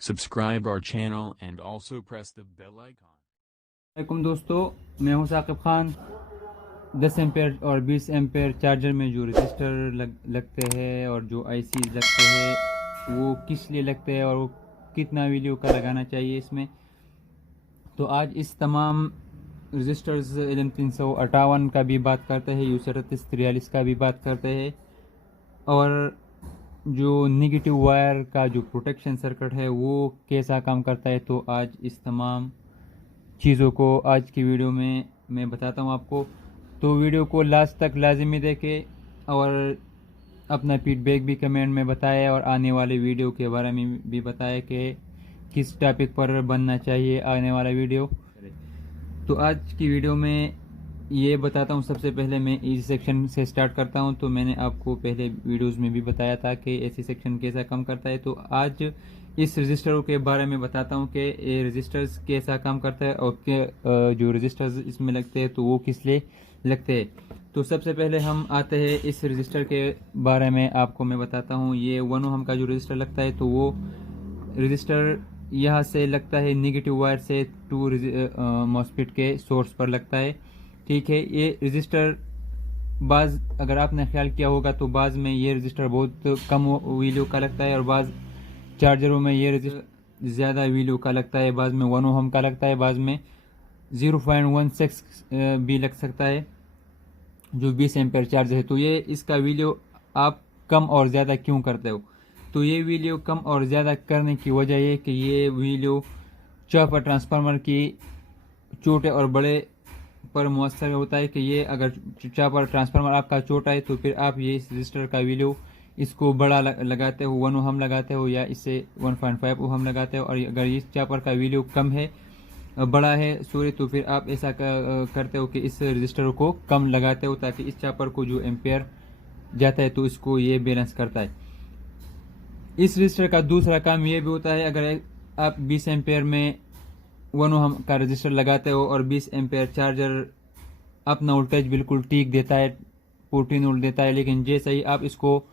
Subscribe our channel and also press the bell icon. वालेकुम दोस्तों, मैं हूं साकिब खान। 10 एम्पेयर और 20 एम्पेयर चार्जर में जो रजिस्टर लगते हैं और जो आईसी लगते हैं वो किस लिए लगते हैं और वो कितना वैल्यू का लगाना चाहिए इसमें। तो आज इस तमाम रजिस्टर्स LM358 का भी बात करते हैं, U3743 का भी बात करते हैं और जो नेगेटिव वायर का जो प्रोटेक्शन सर्किट है वो कैसा काम करता है। तो आज इस तमाम चीज़ों को आज की वीडियो में मैं बताता हूँ आपको। तो वीडियो को लास्ट तक लाजमी देखें और अपना फीडबैक भी कमेंट में बताएं और आने वाले वीडियो के बारे में भी बताएं कि किस टॉपिक पर बनना चाहिए आने वाला वीडियो। तो आज की वीडियो में ये बताता हूँ। सबसे पहले मैं इस सेक्शन से स्टार्ट करता हूँ। तो मैंने आपको पहले वीडियोस में भी बताया था कि एसी सेक्शन कैसा काम करता है। तो आज इस रजिस्टर के बारे में बताता हूँ कि ये रजिस्टर्स कैसा काम करता है और जो रजिस्टर्स इसमें लगते हैं तो वो किस लिए लगते हैं। तो सबसे पहले हम आते हैं इस रजिस्टर के बारे में, आपको मैं बताता हूँ। ये 1 ओहम का जो रजिस्टर लगता है तो वो रजिस्टर यहाँ से लगता है नेगेटिव वायर से टू मॉस्फेट के सोर्स पर लगता है। ठीक है, ये रजिस्टर बाज़ अगर आपने ख्याल किया होगा तो बाज़ में ये रजिस्टर बहुत कम वैल्यू का लगता है और बाज़ चार्जरों में ये रजिस्टर ज़्यादा वैल्यू का लगता है। बाज़ में 1 ओहम का लगता है, बाज़ में 0.16 भी लग सकता है जो 20 एम्पेयर चार्ज है। तो ये इसका वैल्यू आप कम और ज़्यादा क्यों करते हो। तो ये वैल्यू कम और ज़्यादा करने की वजह ये कि ये वैल्यू चॉपर ट्रांसफार्मर की छोटे और बड़े पर मुअस्सर होता है कि ये अगर चॉपर ट्रांसफार्मर आपका छोटा है तो फिर आप ये इस रजिस्टर का वैल्यू इसको बड़ा लगाते हो, 1 ओहम लगाते हो या इससे 1.5 ओहम लगाते हो। और अगर इस चॉपर का वैल्यू कम है, बड़ा है सॉरी, तो फिर आप ऐसा करते हो कि इस रजिस्टर को कम लगाते हो ताकि इस चॉपर को जो एम्पेयर जाता है तो इसको ये बैलेंस करता है। इस रजिस्टर का दूसरा काम ये भी होता है, अगर आप 20 एम्पेयर में 1 ओहम का रजिस्टर लगाते हो और 20 एम्पेयर चार्जर अपना वोल्टेज बिल्कुल ठीक देता है, 14 वोल्ट देता है, लेकिन जैसे ही आप इसको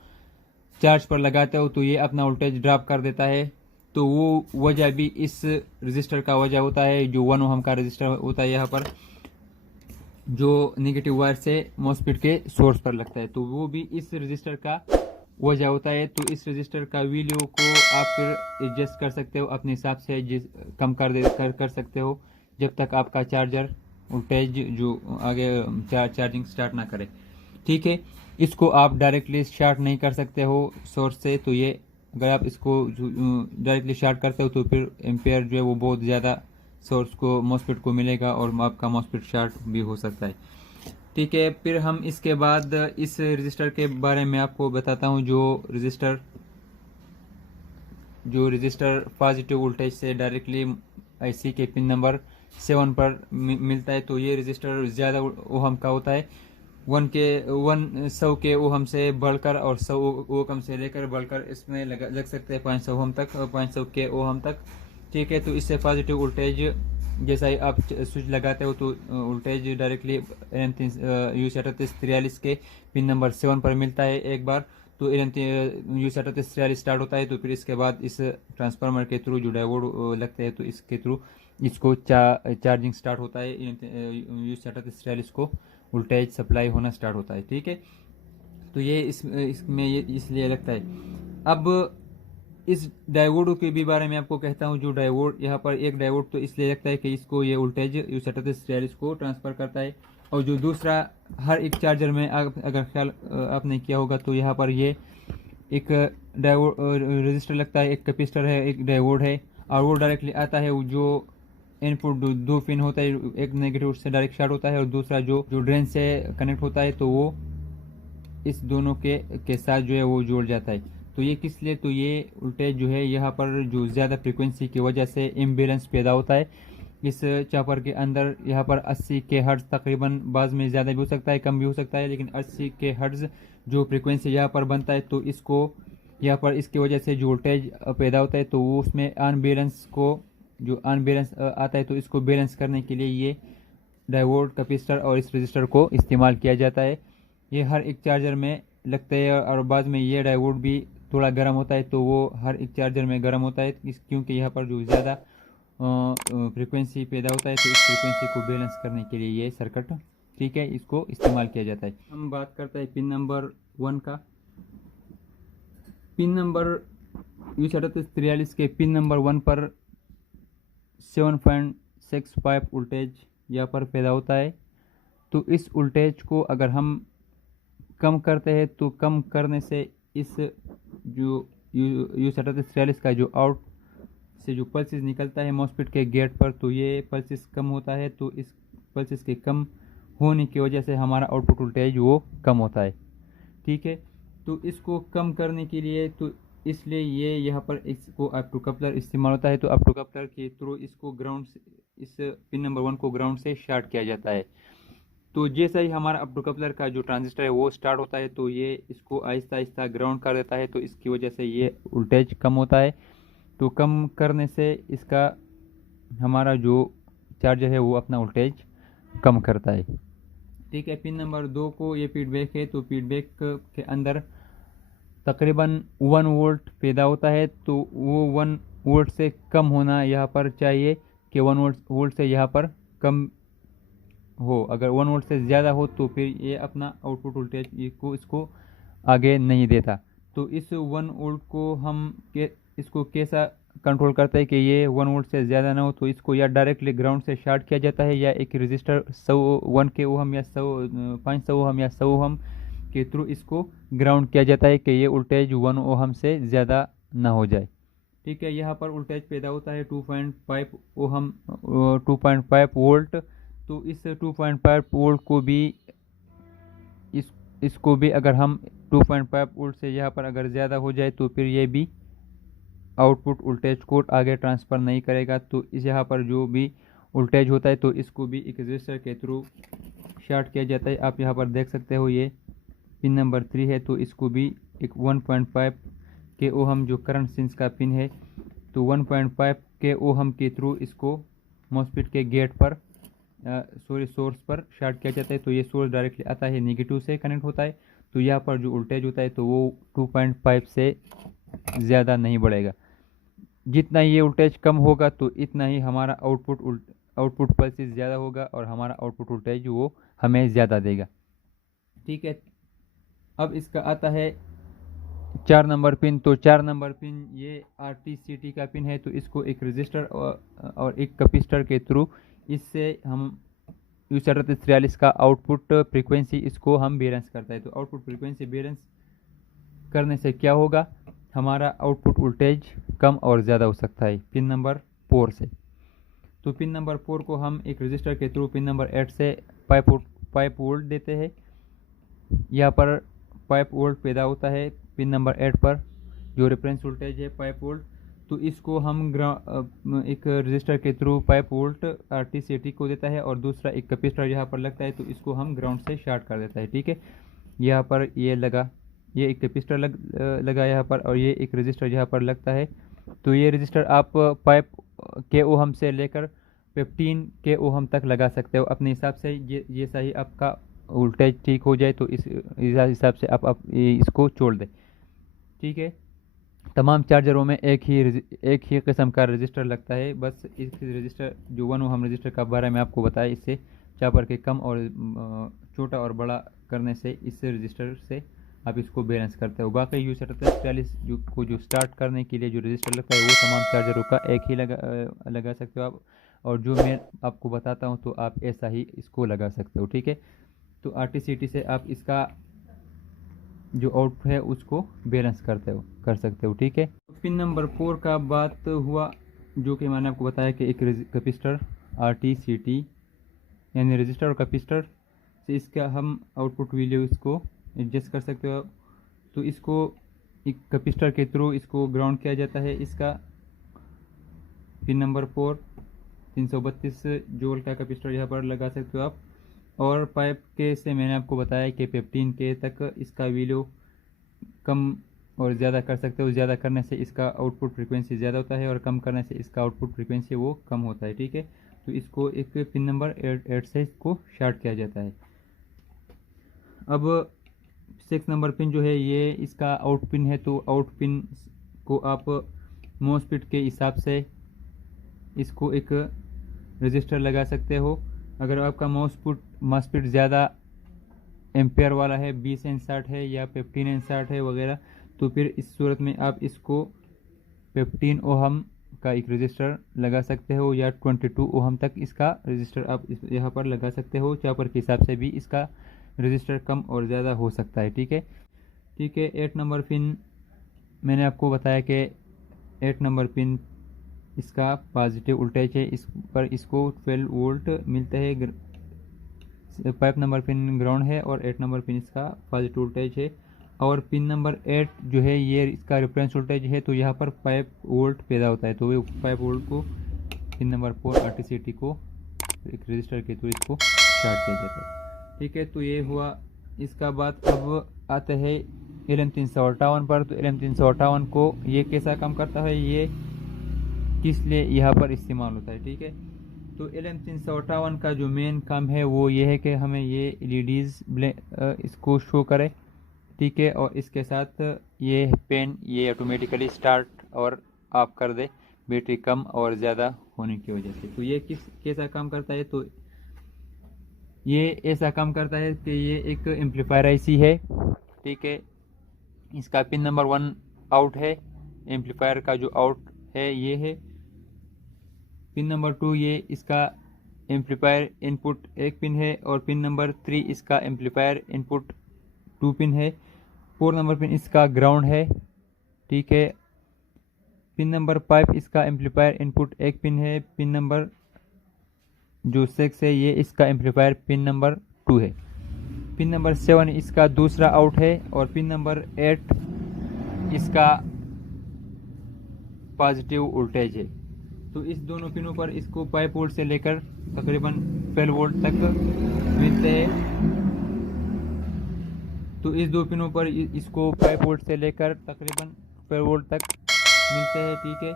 चार्ज पर लगाते हो तो ये अपना वोल्टेज ड्रॉप कर देता है। तो वो वजह भी इस रजिस्टर का वजह होता है। जो 1 ओहम का रजिस्टर होता है यहाँ पर जो नेगेटिव वायर से मॉस्फेट के सोर्स पर लगता है तो वो भी इस रजिस्टर का वजह होता है। तो इस रजिस्टर का वैल्यू को आप फिर एडजस्ट कर सकते हो अपने हिसाब से, कम कर सकते हो जब तक आपका चार्जर वोल्टेज जो आगे चार्जिंग स्टार्ट ना करे। ठीक है, इसको आप डायरेक्टली शार्ट नहीं कर सकते हो सोर्स से। तो ये अगर आप इसको डायरेक्टली शार्ट करते हो तो फिर एम्पेयर जो है वो बहुत ज़्यादा सोर्स को मॉस्फेट को मिलेगा और आपका मॉस्फेट शार्ट भी हो सकता है। ठीक है, फिर हम इसके बाद इस रजिस्टर के बारे में आपको बताता हूँ। जो रजिस्टर पॉजिटिव वोल्टेज से डायरेक्टली आईसी के पिन नंबर 7 पर मिलता है तो ये रजिस्टर ज़्यादा ओहम का होता है। 100 के ओहम से बढ़कर और 100 ओहम से लेकर बढ़कर इसमें लग सकते हैं 500 ओहम तक, 500 के ओहम तक। ठीक है, तो इससे पॉजिटिव वोल्टेज जैसा ही आप स्विच लगाते हो तो वोल्टेज डायरेक्टली U3743 के पिन नंबर 7 पर मिलता है एक बार। तो U3743 स्टार्ट होता है तो फिर इसके बाद इस ट्रांसफार्मर के थ्रू जो डायोड लगते हैं तो इसके थ्रू इसको चार्जिंग स्टार्ट होता है। U3743 को वोल्टेज सप्लाई होना स्टार्ट होता है। ठीक है, तो ये इसमें ये इसलिए लगता है। अब इस डायोड के भी बारे में आपको कहता हूँ। जो डायोड यहाँ पर एक डायोड तो इसलिए लगता है कि इसको ये वोल्टेज U3743 को ट्रांसफ़र करता है। और जो दूसरा हर एक चार्जर में अगर ख्याल आपने किया होगा तो यहाँ पर ये एक डायोड रजिस्टर लगता है, एक कैपेसिटर है, एक डायोड है और वो डायरेक्टली आता है। जो इनपुट दो पिन होता है, एक नेगेटिव से डायरेक्ट शार्ट होता है और दूसरा जो ड्रेन से कनेक्ट होता है तो वो इस दोनों के साथ जो है वो जुड़ जाता है। तो ये किस लिए, तो ये वोल्टेज जो है यहाँ पर जो ज़्यादा फ्रीक्वेंसी की वजह से इम्बेलेंस पैदा होता है इस चॉपर के अंदर। यहाँ पर 80 के हर्ट्ज तकरीबन, बाज़ में ज़्यादा भी हो सकता है कम भी हो सकता है, लेकिन 80 के हर्ट्ज जो फ्रीक्वेंसी यहाँ पर बनता है तो इसको यहाँ पर इसकी वजह से जो वोल्टेज पैदा होता है तो वो उसमें अनबैलेंस को जो अनबैलेंस आता है तो इसको बैलेंस करने के लिए ये डायोड कैपेसिटर और इस रजिस्टर को इस्तेमाल किया जाता है। ये हर एक चार्जर में लगते हैं और बाद में ये डायोड भी थोड़ा गर्म होता है तो वो हर एक चार्जर में गर्म होता है, क्योंकि यहाँ पर जो ज़्यादा फ्रिक्वेंसी पैदा होता है, तो इस फ्रिक्वेंसी को बैलेंस करने के लिए ये सर्किट, ठीक है, इसको इस्तेमाल किया जाता है। हम बात करते हैं पिन नंबर 1 का। पिन नंबर U3843 के पिन नंबर 1 पर 7.65 वोल्टेज यहाँ पर पैदा होता है। तो इस वोल्टेज को अगर हम कम करते हैं तो कम करने से इस जो U3843 का जो आउट से जो पल्सेस निकलता है मॉसफेट के गेट पर, तो ये पल्सेस कम होता है। तो इस पल्सेस के कम होने की वजह से हमारा आउटपुट वोल्टेज वो कम होता है, ठीक है। तो इसको कम करने के लिए, तो इसलिए ये यहाँ पर इसको अप टू कपलर इस्तेमाल होता है। तो अप टू कपलर के थ्रू इसको ग्राउंड से, इस पिन नंबर 1 को ग्राउंड से शॉर्ट किया जाता है। तो जैसा ही हमारा अप टू कपलर का जो ट्रांजिस्टर है वो स्टार्ट होता है, तो ये इसको आहिस्ता आहिस्ता ग्राउंड कर देता है। तो इसकी वजह से ये वोल्टेज कम होता है। तो कम करने से इसका हमारा जो चार्जर है वो अपना वोल्टेज कम करता है, ठीक है। पिन नंबर 2 को ये फीडबैक है। तो फीडबैक के अंदर तकरीबन 1 वोल्ट पैदा होता है। तो वो 1 वोल्ट से कम होना यहाँ पर चाहिए कि 1 वोल्ट से यहाँ पर कम हो। अगर 1 वोल्ट से ज़्यादा हो तो फिर ये अपना आउटपुट वोल्टेज इसको आगे नहीं देता। तो इस 1 वोल्ट को हम इसको कैसा कंट्रोल करता है कि ये 1 वोल्ट से ज़्यादा ना हो, तो इसको या डायरेक्टली ग्राउंड से शॉर्ट किया जाता है, या एक रजिस्टर 100 के ओहम या 500 ओहम या 100 ओहम के थ्रू इसको ग्राउंड किया जाता है कि ये वोल्टेज 1 ओहम से ज़्यादा ना हो जाए, ठीक है। यहाँ पर वोल्टेज पैदा होता है 2.5 ओहम 2.5 वोल्ट। तो इस 2.5 वोल्ट को भी इसको भी अगर हम 2.5 वोल्ट से यहाँ पर अगर ज़्यादा हो जाए तो फिर ये भी आउटपुट वोल्टेज को आगे ट्रांसफ़र नहीं करेगा। तो इस यहाँ पर जो भी वोल्टेज होता है तो इसको भी एक रजिस्टर के थ्रू शॉर्ट किया जाता है। आप यहाँ पर देख सकते हो ये पिन नंबर 3 है। तो इसको भी एक 1.5 के ओहम जो करंट सेंस का पिन है, तो 1.5 के ओहम के थ्रू इसको मॉसफेट के गेट पर सोर्स पर शॉर्ट किया जाता है। तो ये सोर्स डायरेक्टली आता है, नेगेटिव से कनेक्ट होता है। तो यहाँ पर जो वोल्टेज होता है तो वो 2.5 से ज़्यादा नहीं बढ़ेगा। जितना ये वोल्टेज कम होगा तो इतना ही हमारा आउटपुट पल्सेस ज़्यादा होगा और हमारा आउटपुट वोल्टेज वो हमें ज़्यादा देगा, ठीक है। अब इसका आता है 4 नंबर पिन। तो 4 नंबर पिन ये RTCT का पिन है। तो इसको एक रजिस्टर और एक कैपेसिटर के थ्रू इससे हम U3843 का आउटपुट फ्रीक्वेंसी इसको हम बैलेंस करता है। तो आउटपुट फ्रीक्वेंसी बैलेंस करने से क्या होगा, हमारा आउटपुट वोल्टेज कम और ज़्यादा हो सकता है पिन नंबर 4 से। तो पिन नंबर 4 को हम एक रजिस्टर के थ्रू पिन नंबर 8 से 5 वोल्ट देते हैं। यहाँ पर 5 वोल्ट पैदा होता है पिन नंबर 8 पर, जो रेफरेंस वोल्टेज है 5 वोल्ट। तो इसको हम एक रजिस्टर के थ्रू 5 वोल्ट RTCT को देता है, और दूसरा एक कैपेसिटर यहाँ पर लगता है। तो इसको हम ग्राउंड से शॉर्ट कर देता है, ठीक है। यहाँ पर ये लगा, ये एक कैपेसिटर लगा यहाँ पर, और ये एक रजिस्टर यहाँ पर लगता है। तो ये रजिस्टर आप 5 के ओहम से लेकर 15 के ओहम तक लगा सकते हो अपने हिसाब से। जैसा ही आपका वोल्टेज ठीक हो जाए तो इस हिसाब से आप इसको छोड़ दें, ठीक है। तमाम चार्जरों में एक ही किस्म का रजिस्टर लगता है। बस इस रजिस्टर जो 1 ओहम रजिस्टर का बारे में आपको बताया, इससे चापर के कम और छोटा और बड़ा करने से इस रजिस्टर से आप इसको बैलेंस करते हो। बाकी U3843 जो स्टार्ट करने के लिए जो रजिस्टर लगता है वो तमाम चार्जरों का एक ही लगा सकते हो आप, और जो मैं आपको बताता हूँ तो आप ऐसा ही इसको लगा सकते हो, ठीक है। तो RTCT से आप इसका जो आउटपुट है उसको बैलेंस कर सकते हो, ठीक है। पिन नंबर 4 का बात हुआ, जो कि मैंने आपको बताया कि एक कैपेसिटर RTCT यानी रजिस्टर और कैपेसिटर से इसका हम आउटपुट वैल्यू इसको एडजस्ट कर सकते हो। तो इसको एक कैपेसिटर के थ्रू इसको ग्राउंड किया जाता है। इसका पिन नंबर 4 332 जोल का कैपेसिटर यहाँ पर लगा सकते हो आप। और पाइप के से मैंने आपको बताया कि 15 के तक इसका वैल्यू कम और ज़्यादा कर सकते हो। ज़्यादा करने से इसका आउटपुट फ्रीक्वेंसी ज़्यादा होता है और कम करने से इसका आउटपुट फ्रीक्वेंसी वो कम होता है, ठीक है। तो इसको एक पिन नंबर 8 से इसको शॉर्ट किया जाता है। अब 6 नंबर पिन जो है ये इसका आउट पिन है, तो आउट पिन को आप मॉसफेट के हिसाब से इसको एक रजिस्टर लगा सकते हो। अगर आपका मॉसफेट ज़्यादा एम्पेयर वाला है, 20 एन 60 है या 15 एन 60 है वगैरह, तो फिर इस सूरत में आप इसको 15 ओहम का एक रजिस्टर लगा सकते हो या 22 ओहम तक इसका रजिस्टर आप यहाँ पर लगा सकते हो। चॉपर के हिसाब से भी इसका रजिस्टर कम और ज़्यादा हो सकता है। ठीक है। 8 नंबर पिन मैंने आपको बताया कि 8 नंबर पिन इसका पॉजिटिव वोल्टेज है, इस पर इसको 12 वोल्ट मिलता है। 5 नंबर पिन ग्राउंड है और 8 नंबर पिन इसका पॉजिटिव वोल्टेज है। और पिन नंबर 8 जो है ये इसका रेफरेंस वोल्टेज है, तो यहाँ पर 5 वोल्ट पैदा होता है, तो वो 5 वोल्ट को पिन नंबर 4 RTCT को एक रजिस्टर के थ्रू इसको स्टार्ट किया जाता है। ठीक है, तो ये हुआ। इसका बाद अब आते हैं LM358 पर। तो LM358 को ये कैसा काम करता है, ये किस लिए यहाँ पर इस्तेमाल होता है। ठीक है, तो LM358 का जो मेन काम है वो ये है कि हमें ये LEDs इसको शो करे। ठीक है, और इसके साथ ये पेन ये ऑटोमेटिकली स्टार्ट और ऑफ कर दे बैटरी कम और ज़्यादा होने की वजह से। तो ये कैसा काम करता है, तो ये ऐसा काम करता है कि ये एक एम्पलीफायर IC है। ठीक है, इसका पिन नंबर 1 आउट है, एम्पलीफायर का जो आउट है ये है। पिन नंबर 2 ये इसका एम्पलीफायर इनपुट एक पिन है, और पिन नंबर 3 इसका एम्पलीफायर इनपुट 2 पिन है। 4 नंबर पिन इसका ग्राउंड है। ठीक है, पिन नंबर 5 इसका एम्पलीफायर इनपुट एक पिन है। पिन नंबर जो 6 है ये इसका एम्पलीफायर पिन नंबर 2 है। पिन नंबर 7 इसका दूसरा आउट है, और पिन नंबर 8 इसका पॉजिटिव वोल्टेज है। तो इस दोनों पिनों पर इसको 5 वोल्ट से लेकर तकरीबन 12 वोल्ट तक मिलते हैं। तो इस दो पिनों पर इसको 5 वोल्ट से लेकर तकरीबन 12 वोल्ट तक मिलते हैं। ठीक है,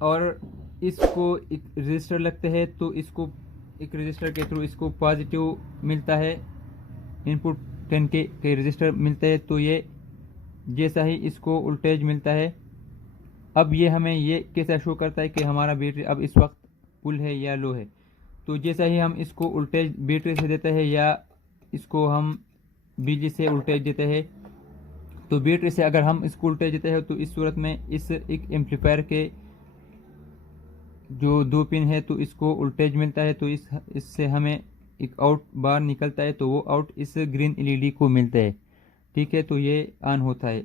और इसको एक रजिस्टर लगते हैं, तो इसको एक रजिस्टर के थ्रू इसको पॉजिटिव मिलता है, इनपुट 10 के रजिस्टर मिलते हैं। तो ये जैसा ही इसको वोल्टेज मिलता है, अब ये हमें ये कैसा शो करता है कि हमारा बैटरी अब इस वक्त फुल है या लो है। तो जैसा ही हम इसको वोल्टेज बैटरी से देते हैं या इसको हम बिजली से वोल्टेज देते हैं, तो बैटरी से अगर हम इसको वोल्टेज देते हैं तो इस सूरत में इस एक एम्पलीफायर के जो 2 पिन है तो इसको वोल्टेज मिलता है। तो इससे हमें एक आउट बार निकलता है, तो वो आउट इस ग्रीन LED को मिलता है। ठीक है, तो ये ऑन होता है।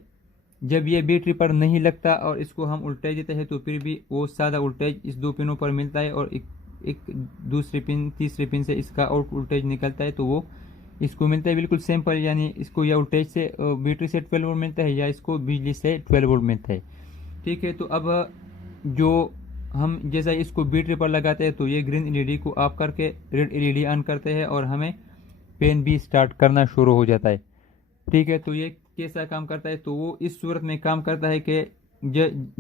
जब ये बैटरी पर नहीं लगता और इसको हम वोल्टेज देते हैं, तो फिर भी वो सादा वोल्टेज इस 2 पिनों पर मिलता है, और एक दूसरी पिन तीसरी पिन से इसका आउट वोल्टेज निकलता है, तो वो इसको मिलता है बिल्कुल सिंपल। यानी इसको या वोल्टेज से बैटरी से 12 वोल्ट मिलता है या इसको बिजली से 12 वोल्ट मिलता है। ठीक है, तो अब जो हम जैसा इसको बैटरी पर लगाते हैं, तो ये ग्रीन LED को ऑफ करके रेड LED ऑन करते हैं और हमें पेन भी स्टार्ट करना शुरू हो जाता है। ठीक है, तो ये कैसा काम करता है, तो वो इस सूरत में काम करता है कि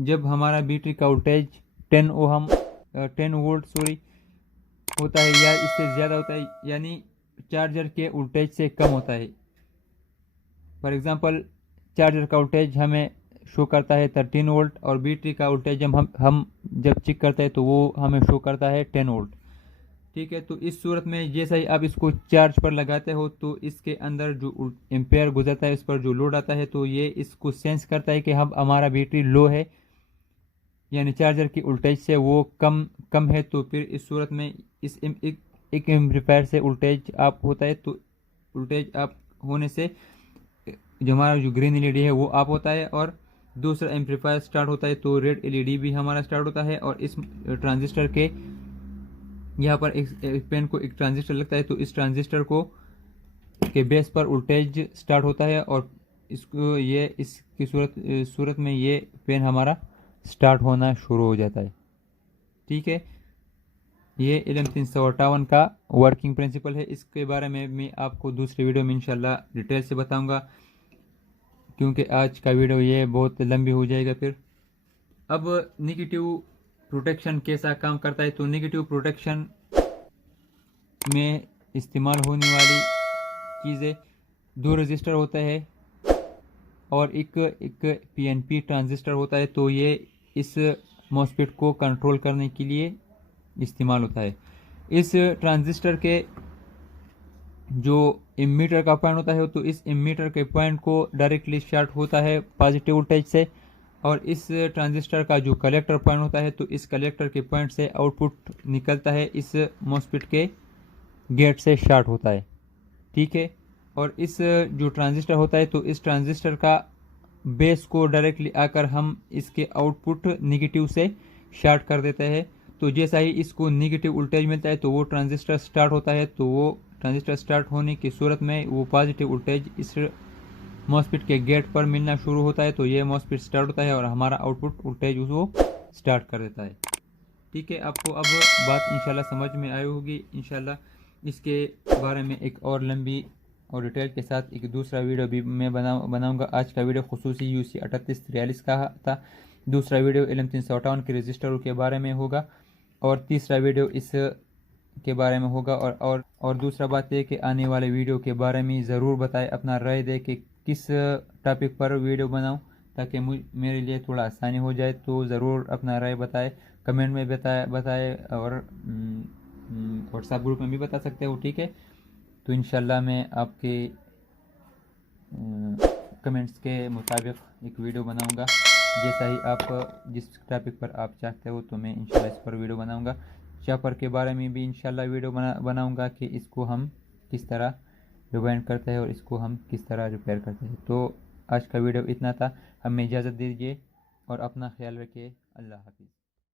जब हमारा बैटरी का वोल्टेज 10 वोल्ट होता है या इससे ज़्यादा होता है, यानी चार्जर के वोल्टेज से कम होता है। फॉर एग्जांपल चार्जर का वोल्टेज हमें शो करता है 13 वोल्ट, और बैटरी का वोल्टेज जब हम जब चेक करते हैं तो वो हमें शो करता है 10 वोल्ट। ठीक है, तो इस सूरत में जैसा ही आप इसको चार्ज पर लगाते हो, तो इसके अंदर जो एम्पेयर गुजरता है, उस पर जो लोड आता है, तो ये इसको सेंस करता है कि हम हमारा बैटरी लो है, यानी चार्जर की वोल्टेज से वो कम है। तो फिर इस सूरत में इस एक एम्पलीफायर से वोल्टेज अप होता है, तो वोल्टेज अप होने से जो हमारा जो ग्रीन LED है वो अप होता है, और दूसरा एम्पलीफायर स्टार्ट होता है, तो रेड LED भी हमारा स्टार्ट होता है। और इस ट्रांजिस्टर के यहाँ पर एक पेन को एक ट्रांजिस्टर लगता है, तो इस ट्रांजिस्टर को के बेस पर वोल्टेज स्टार्ट होता है, और इसको ये इसकी सूरत में ये पेन हमारा स्टार्ट होना शुरू हो जाता है। ठीक है, ये LM358 का वर्किंग प्रिंसिपल है। इसके बारे में मैं आपको दूसरी वीडियो में इंशाल्लाह डिटेल से बताऊंगा, क्योंकि आज का वीडियो ये बहुत लंबी हो जाएगा फिर। अब नेगेटिव प्रोटेक्शन कैसा काम करता है, तो नेगेटिव प्रोटेक्शन में इस्तेमाल होने वाली चीज़ें, दो रजिस्टर होता है और एक पीएनपी ट्रांजिस्टर होता है। तो ये इस मॉसफेट को कंट्रोल करने के लिए इस्तेमाल होता है। इस ट्रांजिस्टर के जो इमीटर का पॉइंट होता है तो इस इमीटर के पॉइंट को डायरेक्टली शॉर्ट होता है पॉजिटिव वोल्टेज से, और इस ट्रांजिस्टर का जो कलेक्टर पॉइंट होता है तो इस कलेक्टर के पॉइंट से आउटपुट निकलता है इस मॉसफेट के गेट से शॉर्ट होता है। ठीक है। और इस जो ट्रांजिस्टर होता है तो इस ट्रांजिस्टर का बेस को डायरेक्टली आकर हम इसके आउटपुट निगेटिव से शॉर्ट कर देते हैं। तो जैसा ही इसको निगेटिव वोल्टेज मिलता है तो वो ट्रांजिस्टर स्टार्ट होता है। तो वो ट्रांजिस्टर स्टार्ट होने की सूरत में वो पॉजिटिव वोल्टेज इस मॉसफेट के गेट पर मिलना शुरू होता है। तो ये मॉसफेट स्टार्ट होता है और हमारा आउटपुट वोल्टेज उसको स्टार्ट कर देता है। ठीक है, आपको अब बात इंशाल्लाह समझ में आई होगी। इंशाल्लाह इसके बारे में एक और लंबी और डिटेल के साथ एक दूसरा वीडियो भी मैं बनाऊंगा। आज का वीडियो खुसूसी UC 3843 का था। दूसरा वीडियो LM358 के रजिस्टरों के बारे में होगा और तीसरा वीडियो इस के बारे में होगा। और दूसरा बात यह कि आने वाले वीडियो के बारे में ज़रूर बताएं, अपना राय दें कि किस टॉपिक पर वीडियो बनाऊं, ताकि मेरे लिए थोड़ा आसानी हो जाए। तो ज़रूर अपना राय बताएं, कमेंट में बताएं और व्हाट्सएप ग्रुप में भी बता सकते हो। ठीक है, तो इंशाल्लाह मैं आपके कमेंट्स के मुताबिक एक वीडियो बनाऊंगा। जैसा ही आप जिस टॉपिक पर आप चाहते हो तो मैं इंशाल्लाह इस पर वीडियो बनाऊंगा। चॉपर के बारे में भी इंशाल्लाह वीडियो बनाऊंगा कि इसको हम किस तरह रिवाइंड करते हैं और इसको हम किस तरह रिपेयर करते हैं। तो आज का वीडियो इतना था, हमें इजाज़त दीजिए और अपना ख्याल रखिए। अल्लाह हाफिज़।